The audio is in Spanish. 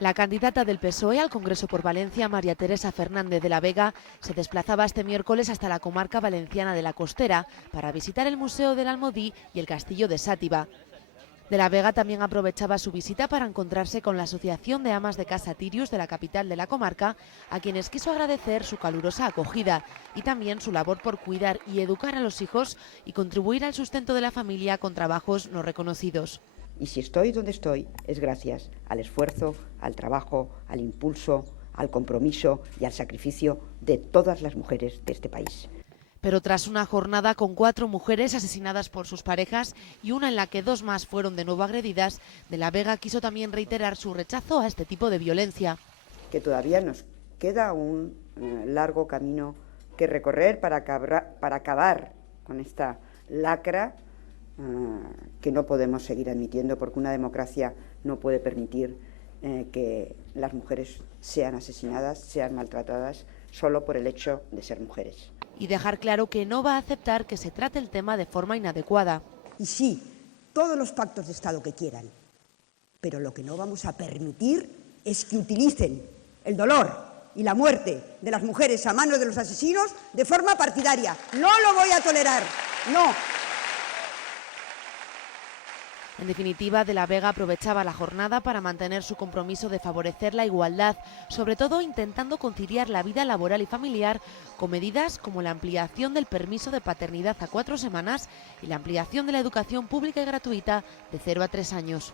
La candidata del PSOE al Congreso por Valencia, María Teresa Fernández de la Vega, se desplazaba este miércoles hasta la comarca valenciana de la Costera para visitar el Museo del Almodí y el Castillo de Sátiva. De la Vega también aprovechaba su visita para encontrarse con la Asociación de Amas de Casa Tirius de la capital de la comarca, a quienes quiso agradecer su calurosa acogida y también su labor por cuidar y educar a los hijos y contribuir al sustento de la familia con trabajos no reconocidos. Y si estoy donde estoy es gracias al esfuerzo, al trabajo, al impulso, al compromiso y al sacrificio de todas las mujeres de este país. Pero tras una jornada con 4 mujeres asesinadas por sus parejas y una en la que 2 más fueron de nuevo agredidas, De la Vega quiso también reiterar su rechazo a este tipo de violencia. Que todavía nos queda un largo camino que recorrer para acabar con esta lacra que no podemos seguir admitiendo, porque una democracia no puede permitir que las mujeres sean asesinadas, sean maltratadas solo por el hecho de ser mujeres. Y dejar claro que no va a aceptar que se trate el tema de forma inadecuada. Y sí, todos los pactos de Estado que quieran, pero lo que no vamos a permitir es que utilicen el dolor y la muerte de las mujeres a manos de los asesinos de forma partidaria. No lo voy a tolerar, no. En definitiva, De la Vega aprovechaba la jornada para mantener su compromiso de favorecer la igualdad, sobre todo intentando conciliar la vida laboral y familiar con medidas como la ampliación del permiso de paternidad a 4 semanas y la ampliación de la educación pública y gratuita de 0 a 3 años.